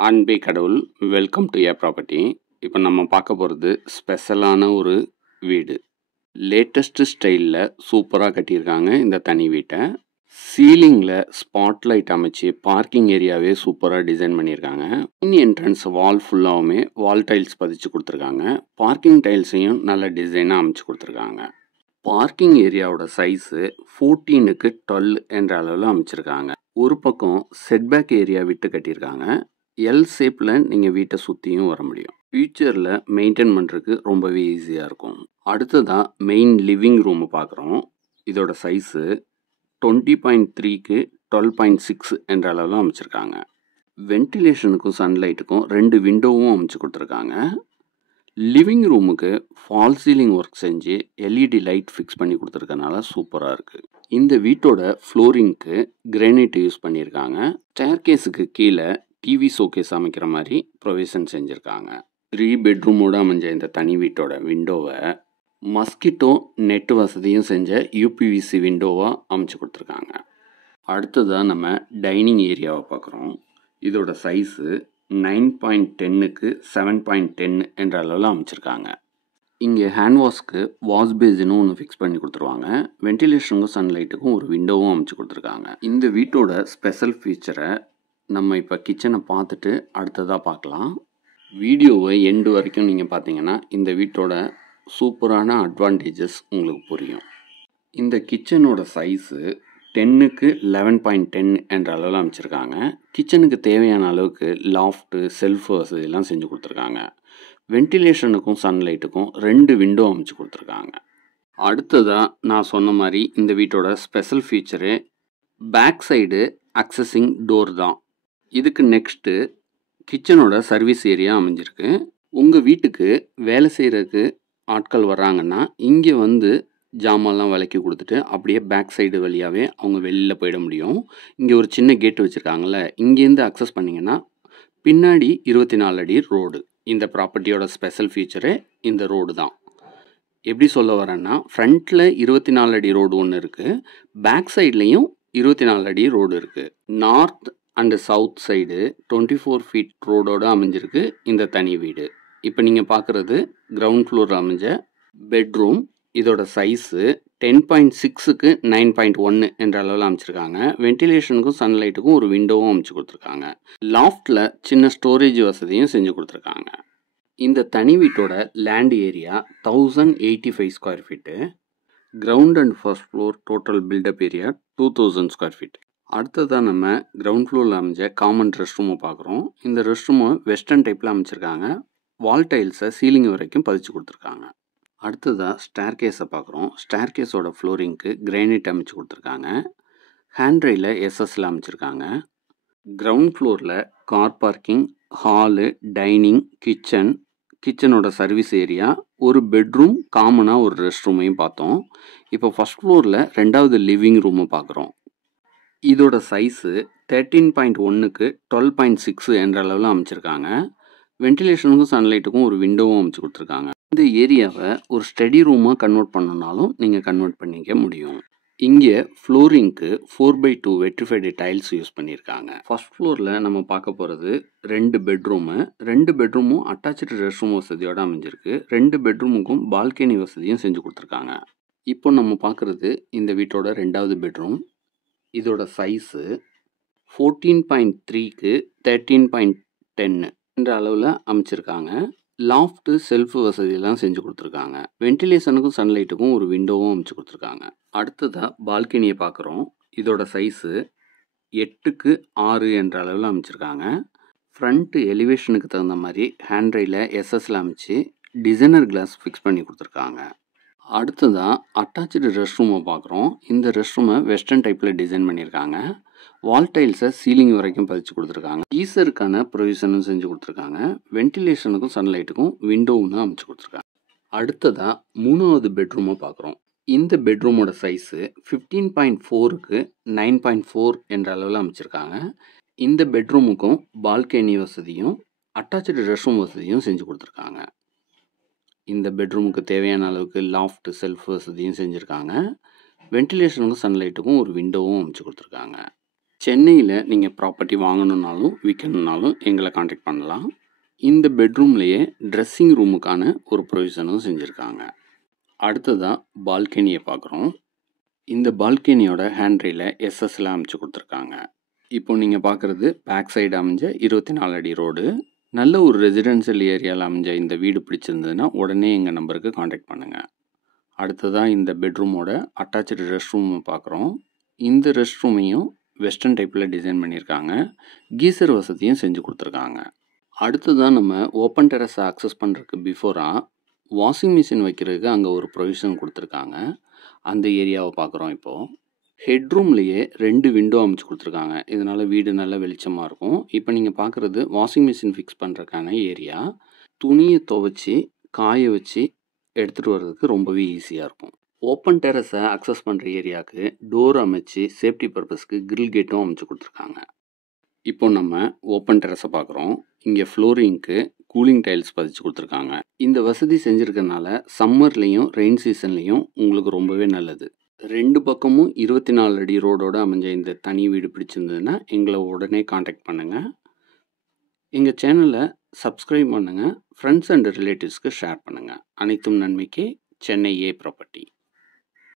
அன்பே கடவுள். Welcome to A property. இப்போ நம்ம பார்க்க போகிறது ஸ்பெஷலான ஒரு வீடு. லேட்டஸ்ட் ஸ்டைலில் சூப்பராக கட்டியிருக்காங்க இந்த தனி வீட்டை. சீலிங்கில் ஸ்பாட் லைட் அமைச்சு பார்க்கிங் ஏரியாவே சூப்பராக டிசைன் பண்ணியிருக்காங்க. மெயின் என்ட்ரன்ஸ் வால் ஃபுல்லாகவுமே வால் டைல்ஸ் பதிச்சு கொடுத்துருக்காங்க. பார்க்கிங் டைல்ஸையும் நல்ல டிசைனாக அமைச்சு கொடுத்துருக்காங்க. பார்க்கிங் ஏரியாவோட சைஸு 14க்கு 12 என்ற அளவில் அமைச்சிருக்காங்க. ஒரு பக்கம் செட்பேக் ஏரியா விட்டு கட்டியிருக்காங்க. எல் ஷேப்பில் நீங்கள் வீட்டை சுற்றியும் வர முடியும். ஃபியூச்சரில் மெயின்டைன் பண்ணுறதுக்கு ரொம்பவே ஈஸியாக இருக்கும். அடுத்ததான் மெயின் லிவிங் ரூமை பார்க்குறோம். இதோட சைஸு 20.3க்கு 12.6 என்ற அளவில் அமைச்சிருக்காங்க. வென்டிலேஷனுக்கும் சன்லைட்டுக்கும் 2 விண்டோவும் அமைச்சு கொடுத்துருக்காங்க. லிவிங் ரூமுக்கு ஃபால் சீலிங் ஒர்க் செஞ்சு எல்இடி லைட் ஃபிக்ஸ் பண்ணி கொடுத்துருக்கனால சூப்பராக இருக்குது. இந்த வீட்டோட ஃப்ளோரிங்க்கு கிரானைட் யூஸ் பண்ணியிருக்காங்க. ஸ்டேர்கேஸுக்கு கீழே டிவி ஷோகேஸ் அமைக்கிற மாதிரி ப்ரொவிஷன் செஞ்சுருக்காங்க. 3 பெட்ரூமோடு அமைஞ்ச இந்த தனி வீட்டோட விண்டோவை மஸ்கிட்டோ நெட் வசதியும் செஞ்ச யூபிவிசி விண்டோவாக அமைச்சு கொடுத்துருக்காங்க. அடுத்ததாக நம்ம டைனிங் ஏரியாவை பார்க்குறோம். இதோட சைஸு 9.10க்கு 7.10 என்ற அளவில் அமைச்சிருக்காங்க. இங்கே ஹேண்ட் வாஷ்க்கு வாஷ் பேசினும் ஒன்று ஃபிக்ஸ் பண்ணி கொடுத்துருவாங்க. வென்டிலேஷனுக்கும் சன்லைட்டுக்கும் ஒரு விண்டோவும் அமைச்சு கொடுத்துருக்காங்க. இந்த வீட்டோட ஸ்பெஷல் ஃபீச்சரை நம்ம இப்போ கிச்சனை பார்த்துட்டு அடுத்ததாக பார்க்கலாம். வீடியோவை எண்டு வரைக்கும் நீங்கள் பார்த்தீங்கன்னா இந்த வீட்டோட சூப்பரான அட்வான்டேஜஸ் உங்களுக்கு புரியும். இந்த கிச்சனோட சைஸு 10க்கு 11.10 என்ற அளவில் அமைச்சிருக்காங்க. கிச்சனுக்கு தேவையான அளவுக்கு லாஃப்ட்டு செல்ஃப் வசதியெல்லாம் செஞ்சு கொடுத்துருக்காங்க. வென்டிலேஷனுக்கும் சன்லைட்டுக்கும் 2 விண்டோ அமைச்சு கொடுத்துருக்காங்க. அடுத்ததாக நான் சொன்ன மாதிரி இந்த வீட்டோட special feature back side accessing door தான். இதுக்கு நெக்ஸ்ட்டு கிச்சனோட சர்வீஸ் ஏரியா அமைஞ்சிருக்கு. உங்கள் வீட்டுக்கு வேலை செய்கிறதுக்கு ஆட்கள் வர்றாங்கன்னா இங்கே வந்து ஜாமான்லாம் விலைக்கு கொடுத்துட்டு அப்படியே பேக் சைடு வழியாகவே அவங்க வெளியில் போயிட முடியும். இங்கே ஒரு சின்ன கேட்டு வச்சுருக்காங்கல்ல, இங்கேருந்து அக்சஸ் பண்ணிங்கன்னா பின்னாடி 24 அடி ரோடு. இந்த ப்ராப்பர்ட்டியோட ஸ்பெஷல் ஃபீச்சரு இந்த ரோடு தான். எப்படி சொல்ல வரேன்னா, ஃப்ரண்ட்டில் 24 அடி ரோடு ஒன்று இருக்குது, பேக் சைட்லேயும் 24 அடி ரோடு இருக்குது. North and south side 24 feet ரோடோடு அமைஞ்சிருக்கு இந்த தனி வீடு. இப்போ நீங்கள் பார்க்குறது கிரவுண்ட் ஃப்ளோரில் அமைஞ்ச பெட்ரூம். இதோட சைஸு 10.6க்கு 9.1 என்ற அளவில் அமைச்சிருக்காங்க. வென்டிலேஷனுக்கும் சன்லைட்டுக்கும் ஒரு விண்டோவும் அமைச்சு கொடுத்துருக்காங்க. லாஃப்டில் சின்ன ஸ்டோரேஜ் வசதியும் செஞ்சு கொடுத்துருக்காங்க. இந்த தனி வீட்டோட land area 1085 square feet. Ground and first floor total builtup area 2000 square feet. அடுத்ததாக நம்ம கிரவுண்ட் ஃப்ளோரில் அமைஞ்ச காமன் ரெஸ்ட் ரூமை பார்க்குறோம். இந்த ரெஸ்ட் ரூமை வெஸ்டர்ன் டைப்பில் அமைச்சிருக்காங்க. வால் டைல்ஸை சீலிங் வரைக்கும் பதிச்சு கொடுத்துருக்காங்க. அடுத்ததாக ஸ்டேர்கேஸை பார்க்குறோம். ஸ்டேர்கேஸோட ஃப்ளோரிங்க்கு கிரானைட் அமைச்சு கொடுத்துருக்காங்க. ஹேண்ட்ரையில் எஸ்எஸ்ல அமைச்சிருக்காங்க. கிரவுண்ட் ஃப்ளோரில் கார் பார்க்கிங், ஹாலு, டைனிங், கிச்சனோட சர்வீஸ் ஏரியா, ஒரு பெட்ரூம், காமனாக ஒரு ரெஸ்ட் ரூமையும் பார்த்தோம். இப்போ ஃபஸ்ட் ஃப்ளோரில் 2வது லிவிங் ரூமை பார்க்குறோம். இதோட சைஸு 13.1க்கு 12.6 என்ற அளவில் அமைச்சிருக்காங்க. வென்டிலேஷனுக்கும் சன்லைட்டுக்கும் ஒரு விண்டோவும் அமைச்சு கொடுத்துருக்காங்க. இந்த ஏரியாவை ஒரு ஸ்டடி ரூமாக கன்வெர்ட் பண்ணனாலும் நீங்கள் கன்வெர்ட் பண்ணிக்க முடியும். இங்கே ஃப்ளோரிங்க்கு 4x2 வெட்ரிஃபைடு டைல்ஸ் யூஸ் பண்ணியிருக்காங்க. ஃபர்ஸ்ட் ஃப்ளோரில் நம்ம பார்க்க போகிறது 2 பெட்ரூமு. 2 பெட்ரூமும் அட்டாச்சு ரெஸ்ட் ரூம் வசதியோடு அமைஞ்சிருக்கு. 2 பெட்ரூமுக்கும் பால்கனி வசதியும் செஞ்சு கொடுத்துருக்காங்க. இப்போ நம்ம பார்க்குறது இந்த வீட்டோட 2வது பெட்ரூம். இதோட சைஸு 14.3க்கு 13.10 என்ற அளவில் அமைச்சிருக்காங்க. லாஃப்ட்டு செல்ஃப் வசதியெல்லாம் செஞ்சு கொடுத்துருக்காங்க. வென்டிலேஷனுக்கும் சன்லைட்டுக்கும் ஒரு விண்டோவும் அமைச்சு கொடுத்துருக்காங்க. அடுத்ததாக பால்கனியை பார்க்குறோம். இதோட சைஸு 8க்கு 6 என்ற அளவில் அமைச்சிருக்காங்க. ஃப்ரண்ட்டு எலிவேஷனுக்கு தகுந்த மாதிரி ஹேண்ட்ரையில் எஸ்எஸ்ல அமைச்சு டிசைனர் கிளாஸ் ஃபிக்ஸ் பண்ணி கொடுத்துருக்காங்க. அடுத்ததாக அட்டாச்சு ரெஸ்ட் ரூமை பார்க்குறோம். இந்த ரெஸ்ட் ரூமை வெஸ்டர்ன் டைப்பில் டிசைன் பண்ணியிருக்காங்க. வால் டைல்ஸை சீலிங் வரைக்கும் பதிச்சு கொடுத்துருக்காங்க. கீசருக்கான ப்ரொவிஷனும் செஞ்சு கொடுத்துருக்காங்க. வென்டிலேஷனுக்கும் சன்லைட்டுக்கும் விண்டோவும் அமைச்சு கொடுத்துருக்காங்க. அடுத்ததாக 3வது பெட்ரூமை பார்க்குறோம். இந்த பெட்ரூமோட சைஸு 15.4க்கு 9.4 என்ற அளவில் அமைச்சிருக்காங்க. இந்த பெட்ரூமுக்கும் பால்கனி வசதியும் அட்டாச்சு ரெஸ்ட் ரூம் வசதியும் செஞ்சு கொடுத்துருக்காங்க. இந்த பெட்ரூமுக்கு தேவையான அளவுக்கு லாஃப்ட் செல்ஃப் வசதியும் செஞ்சுருக்காங்க. வென்டிலேஷனுக்கும் சன்லைட்டுக்கும் ஒரு விண்டோவும் அமைச்சு கொடுத்துருக்காங்க. சென்னையில் நீங்கள் ப்ராப்பர்ட்டி வாங்கணுன்னாலும் விற்கணுன்னாலும் எங்களை காண்டாக்ட் பண்ணலாம். இந்த பெட்ரூம்லேயே ட்ரெஸ்ஸிங் ரூமுக்கான ஒரு ப்ரொவிஷனும் செஞ்சுருக்காங்க. அடுத்ததாக பால்கனியை பார்க்குறோம். இந்த பால்கனியோட ஹேண்ட்ரியில் எஸ்எஸ்ல அமைச்சு கொடுத்துருக்காங்க. இப்போ நீங்கள் பார்க்குறது பேக் சைடு அமைஞ்ச 24 அடி ரோடு. நல்ல ஒரு ரெசிடென்ஷியல் ஏரியாவில் அமைஞ்ச இந்த வீடு பிடிச்சிருந்ததுன்னா உடனே எங்கள் நம்பருக்கு காண்டாக்ட் பண்ணுங்கள். அடுத்ததாக இந்த பெட்ரூமோட அட்டாச்சு ரெஸ்ட் ரூமை பார்க்குறோம். இந்த ரெஸ்ட் ரூமையும் வெஸ்டர்ன் டைப்பில் டிசைன் பண்ணியிருக்காங்க. கீசர் வசதியும் செஞ்சு கொடுத்துருக்காங்க. அடுத்ததான் நம்ம ஓப்பன் டெரஸை அக்சஸ் பண்ணுறதுக்கு பிஃபோராக வாஷிங் மிஷின் வைக்கிறதுக்கு அங்கே ஒரு ப்ரொவிஷன் கொடுத்துருக்காங்க. அந்த ஏரியாவை பார்க்குறோம். இப்போது ஹெட்ரூம்லேயே 2 விண்டோ அமைச்சு கொடுத்துருக்காங்க. இதனால் வீடு நல்லா வெளிச்சமாக இருக்கும். இப்போ நீங்கள் பார்க்குறது வாஷிங் மிஷின் ஃபிக்ஸ் பண்ணுறதுக்கான ஏரியா. துணியை துவைச்சி காய வச்சு எடுத்துகிட்டு வர்றதுக்கு ரொம்பவே ஈஸியாக இருக்கும். ஓப்பன் டெரஸை அக்சஸ் பண்ணுற ஏரியாவுக்கு டோர் அமைச்சு சேஃப்டி பர்பஸ்க்கு கிரில் கேட்டும் அமைச்சு கொடுத்துருக்காங்க. இப்போ நம்ம ஓப்பன் டெரஸை பார்க்குறோம். இங்கே ஃப்ளோரிங்க்கு கூலிங் டைல்ஸ் பதிச்சு கொடுத்துருக்காங்க. இந்த வசதி செஞ்சுருக்கனால சம்மர்லேயும் ரெயின் சீசன்லேயும் உங்களுக்கு ரொம்பவே நல்லது. 2 பக்கமும் 24 அடி ரோடோடு அமைஞ்ச இந்த தனி வீடு பிடிச்சிருந்ததுன்னா எங்களை உடனே காண்டாக்ட் பண்ணுங்கள். எங்கள் சேனலை சப்ஸ்கிரைப் பண்ணுங்கள். ஃப்ரெண்ட்ஸ் அண்ட் ரிலேட்டிவ்ஸ்க்கு ஷேர் பண்ணுங்கள். அனைத்தும் நன்மைக்கே. சென்னை ஏ ப்ராப்பர்ட்டி.